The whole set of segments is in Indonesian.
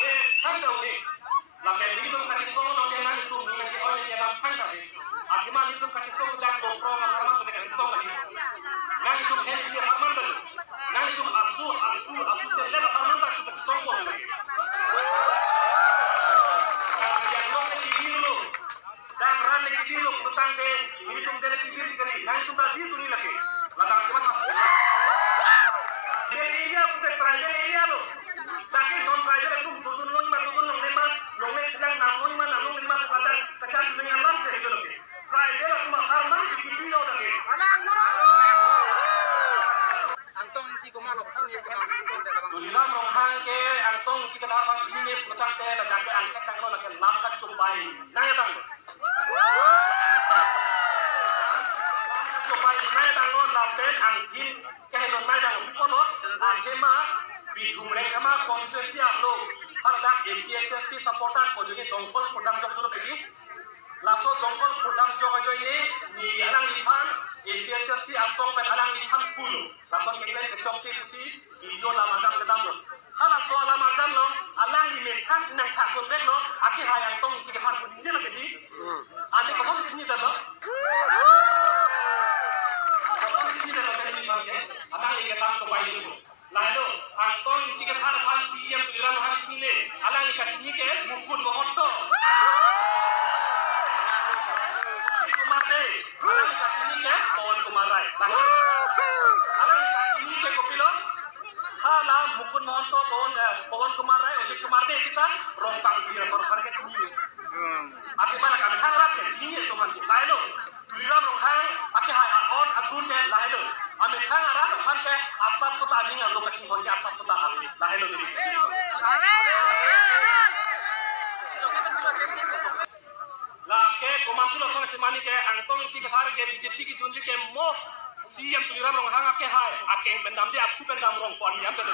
Labe kan daw ni. Labe dito kati ko no kaya nito ni lagi oil ya lam kan daw. Agima dito kati ko dak do pro na naman to kati ko ni. Nang itu health ya arman daw. Nang itu asu se leba arman daw to kati ko lagi. Yang no kati dilo. Dan ran ni dilo putang ke ini tum dele kiti kali. Nang itu ta dito ni lagi. Ladang cuma area punya private area lo, tapi non private itu tudun lo lima sedang namun lima ada kecil dengan lam dari dulu ke, private itu mah harman di kiri lo lagi. Antong ti ko malo sini ke Tulilan ronghang ke antong kita dapat sini petang ke dan ke angkat tang lo lagi lam tak cumpai, nanya tang. Cumpai nanya tang lo lam ben angin kehidupan macam itu lo, agama bidumre kama konsensi lo, harga NTSC supporter kojone dongkol pudang jok dulu kegi, laso dongkol pudang jok aja ini ni alang lipan NTSC antong pen alang lipan puluh, laso kita kecok si video lama jam sedang lo, halang so lama jam lo, alang limekan nang takut deh lo, aki hayang tong si kepar puding je lo kegi, ane kau di sini dah lo. Anak ini kita coba ini, lalu antong kita harus pasti yang tujuan harus ini, alang ini kasih ke mukul bohonto. Kumate, alang ini kasih ke pohon kumarai, lalu alang ini kasih ke kopilo, halah mukul bohonto pohon kumarai, untuk kumate kita rompang dia korban ke sini. Akibat kami harap ke sini cuma lalu tujuan rohang, aki hai on akun ke lalu. Kami harap ke asap tu tak ni yang lokasi boleh asap tu tak habis. Lalu ni. Lah ke komandu lokasi cemani ke antong tiga hari ke BJP ki tunjuk ke mo siam tuliran rong hang ke hai ake pendam dia aku pendam rong pon yang betul.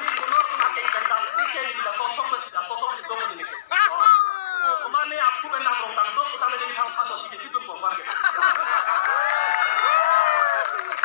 Ini benar ake pendam tiga ni lah sosok masih sosok